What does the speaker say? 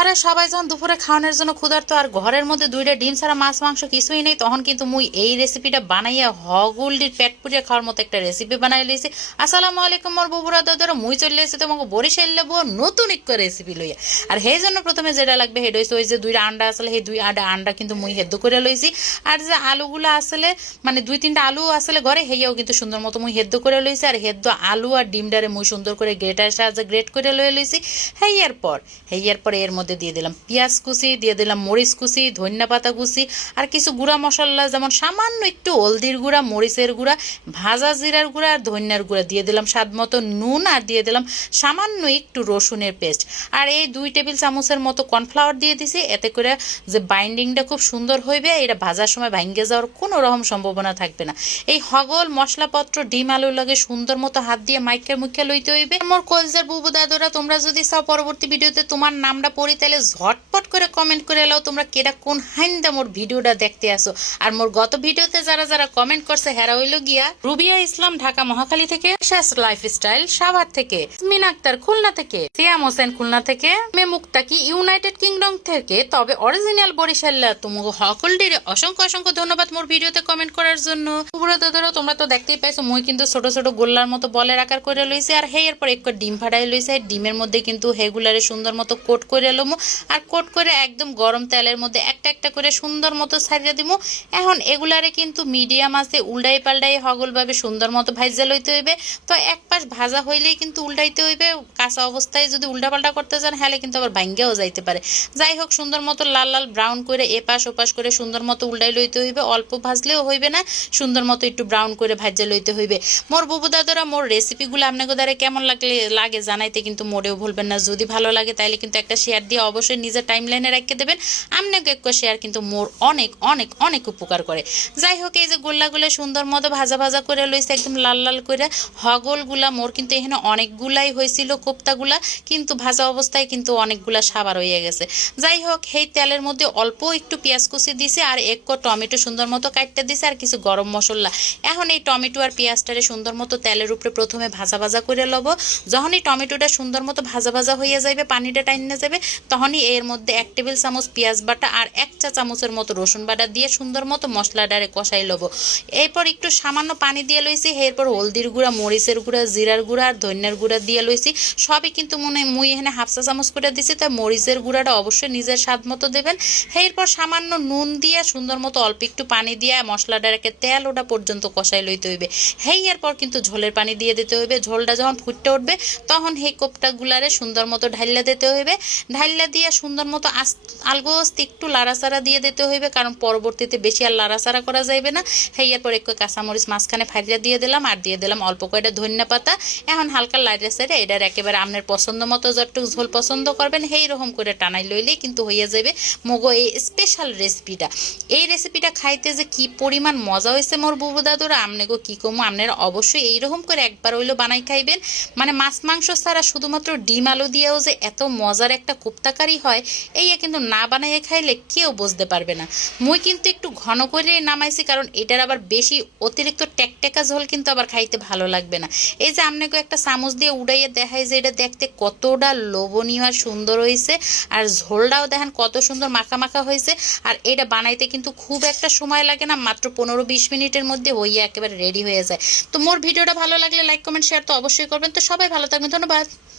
ঘরে সবাই যখন দুপুরে খাওয়ানোর জন্য ক্ষুধার্ত আর ঘরের মধ্যে দুইটা ডিম ছাড়া মাছ মাংস কিছুই নেই তখন কিন্তু মুই এই রেসিপিটা বানাইয়া হগুলডির পেট পুড়িয়ে খাওয়ার মতো একটা রেসিপি বানাই লইছি আসসালামু আলাইকুম মোর বুবুরা দাদা মুই চলে এসেছি তোমাকে বরিশাল লেবু নতুন এক রেসিপি লইয়া আর সেই জন্য প্রথমে যেটা লাগবে হেড হচ্ছে ওই যে দুইটা আন্ডা আসলে সেই দুই আডা আন্ডা কিন্তু মুই হেদ্দ করে লইছি আর যে আলুগুলো আসলে মানে দুই তিনটা আলু আসলে ঘরে হেয়াও কিন্তু সুন্দর মতো মুই হেদ্দ করে লইছি আর হেদ্দ আলু আর ডিমডারে মুই সুন্দর করে গ্রেটার সাহায্যে গ্রেট করে লয়ে লইছি হেয়ার পর হেয়ার পর এর মধ্যে মধ্যে দিয়ে দিলাম পেঁয়াজ কুচি দিয়ে দিলাম মরিচ কুচি ধনিয়া পাতা কুচি আর কিছু গুঁড়া মশলা যেমন সামান্য একটু হলদির গুঁড়া মরিচের গুঁড়া ভাজা জিরার গুঁড়া আর ধনিয়ার গুঁড়া দিয়ে দিলাম স্বাদ মতো নুন আর দিয়ে দিলাম সামান্য একটু রসুনের পেস্ট আর এই দুই টেবিল চামচের মতো কর্নফ্লাওয়ার দিয়ে দিছি এতে করে যে বাইন্ডিংটা খুব সুন্দর হইবে এটা ভাজার সময় ভাঙ্গে যাওয়ার কোনো রকম সম্ভাবনা থাকবে না এই হগল মশলাপত্র ডিম আলুর লাগে সুন্দর মতো হাত দিয়ে মাইকের মুখে লইতে হইবে আমার কলজার বুবু দাদরা তোমরা যদি চাও পরবর্তী ভিডিওতে তোমার নামটা পড়ে করি তাহলে ঝট করে কমেন্ট করে এলাও তোমরা কেডা কোন হাইন্দা মোর ভিডিওটা দেখতে আসো আর মোর গত ভিডিওতে যারা যারা কমেন্ট করছে হেরা হইল গিয়া রুবিয়া ইসলাম ঢাকা মহাখালী থেকে শেষ লাইফস্টাইল সাভার থেকে মিন আক্তার খুলনা থেকে সিয়াম হোসেন খুলনা থেকে মে মুক্তাকি ইউনাইটেড কিংডম থেকে তবে অরিজিনাল বরিশাল্লা তুমি হকল ডিরে অসংখ্য অসংখ্য ধন্যবাদ মোর ভিডিওতে কমেন্ট করার জন্য পুরো ধরো তোমরা তো দেখতেই পাইছো মুই কিন্তু ছোট ছোট গোল্লার মতো বলের আকার করে লইছে আর হে এরপর একটু ডিম ফাটাই লইছে ডিমের মধ্যে কিন্তু হেগুলারে সুন্দর মতো কোট করে লমু আর কোট করে করে একদম গরম তেলের মধ্যে একটা একটা করে সুন্দর মতো সাইজা দিব এখন এগুলারে কিন্তু মিডিয়াম আছে উল্ডাই পাল্ডাই হগলভাবে সুন্দর মতো ভাজা লইতে হইবে তো এক পাশ ভাজা হইলেই কিন্তু উল্টাইতে হইবে কাঁচা অবস্থায় যদি উল্টাপাল্টা করতে চান হলে কিন্তু আবার ভাঙ্গেও যাইতে পারে যাই হোক সুন্দর মতো লাল লাল ব্রাউন করে এপাশ ওপাশ করে সুন্দর মতো উল্টাই লইতে হইবে অল্প ভাজলেও হইবে না সুন্দর মতো একটু ব্রাউন করে ভাজা লইতে হইবে মোর বুবু দাদারা মোর রেসিপিগুলো আপনাকে দ্বারা কেমন লাগলে লাগে জানাইতে কিন্তু মোরেও ভুলবেন না যদি ভালো লাগে তাহলে কিন্তু একটা শেয়ার দিয়ে অবশ্যই নিজের টাইম অনলাইনে রাখতে দেবেন আমনে কেক শেয়ার কিন্তু মোর অনেক অনেক অনেক উপকার করে যাই হোক এই যে গোল্লাগুলো সুন্দর মতো ভাজা ভাজা করে লইছে একদম লাল লাল করে হগলগুলা মোর কিন্তু এখানে অনেকগুলাই হয়েছিল কোপ্তাগুলা কিন্তু ভাজা অবস্থায় কিন্তু অনেকগুলা সাবার হয়ে গেছে যাই হোক সেই তেলের মধ্যে অল্প একটু পেঁয়াজ কুচি দিছে আর এক টমেটো সুন্দর মতো কাটতে দিছে আর কিছু গরম মশলা এখন এই টমেটো আর পেঁয়াজটারে সুন্দর মতো তেলের উপরে প্রথমে ভাজা ভাজা করে লব যখনই টমেটোটা সুন্দর মতো ভাজা ভাজা হয়ে যাবে পানিটা টাইনে যাবে তখনই এর মধ্যে মধ্যে এক টেবিল চামচ পেঁয়াজ বাটা আর এক চা চামচের মতো রসুন বাটা দিয়ে সুন্দর মতো মশলা ডারে কষাই লব এরপর একটু সামান্য পানি দিয়ে লইছি এরপর হলদির গুঁড়া মরিচের গুঁড়া জিরার গুঁড়া আর ধনিয়ার গুঁড়া দিয়ে লইছি সবই কিন্তু মনে মুই এখানে হাফ চা চামচ করে দিছি তাই মরিচের গুঁড়াটা অবশ্যই নিজের স্বাদ মতো দেবেন এরপর সামান্য নুন দিয়ে সুন্দর মতো অল্প একটু পানি দিয়ে মশলা ডারেকে তেল ওটা পর্যন্ত কষাই লইতে হইবে হেই এরপর কিন্তু ঝোলের পানি দিয়ে দিতে হইবে ঝোলটা যখন ফুটতে উঠবে তখন সেই গুলারে সুন্দর মতো ঢাইল্লা দিতে হইবে ঢাইল্লা দিয়ে সুন্দর মতো মতো আলগোস্ত একটু লাড়াচাড়া দিয়ে দিতে হইবে কারণ পরবর্তীতে বেশি আর লাড়াচাড়া করা যাইবে না হেয়ার পরে একটু কাঁচামরিচ মাঝখানে ফাইরিয়া দিয়ে দিলাম আর দিয়ে দিলাম অল্প কয়টা ধন্যা পাতা এখন হালকা লাড়াচাড়া এটার একেবারে আপনার পছন্দ মতো যতটুকু ঝোল পছন্দ করবেন সেই রকম করে টানাই লইলে কিন্তু হইয়া যাবে মগো এই স্পেশাল রেসিপিটা এই রেসিপিটা খাইতে যে কি পরিমাণ মজা হয়েছে মোর বুবু দাদুরা গো কী কমো আপনারা অবশ্যই এইরকম করে একবার হইলো বানাই খাইবেন মানে মাছ মাংস ছাড়া শুধুমাত্র ডিম আলু দিয়েও যে এত মজার একটা কোপ্তাকারি হয় এইয়া কিন্তু না বানাইয়ে খাইলে কেউ বুঝতে পারবে না মুই কিন্তু একটু ঘন করে নামাইছি কারণ এটার আবার বেশি অতিরিক্ত টেকটেকা ঝোল কিন্তু আবার খাইতে ভালো লাগবে না এই যে আপনাকে একটা চামচ দিয়ে উড়াইয়ে দেখাই যে এটা দেখতে কতটা লোভনীয় আর সুন্দর হয়েছে আর ঝোলটাও দেখেন কত সুন্দর মাখা মাখা হয়েছে আর এটা বানাইতে কিন্তু খুব একটা সময় লাগে না মাত্র পনেরো বিশ মিনিটের মধ্যে হইয়া একেবারে রেডি হয়ে যায় তো মোর ভিডিওটা ভালো লাগলে লাইক কমেন্ট শেয়ার তো অবশ্যই করবেন তো সবাই ভালো থাকবেন ধন্যবাদ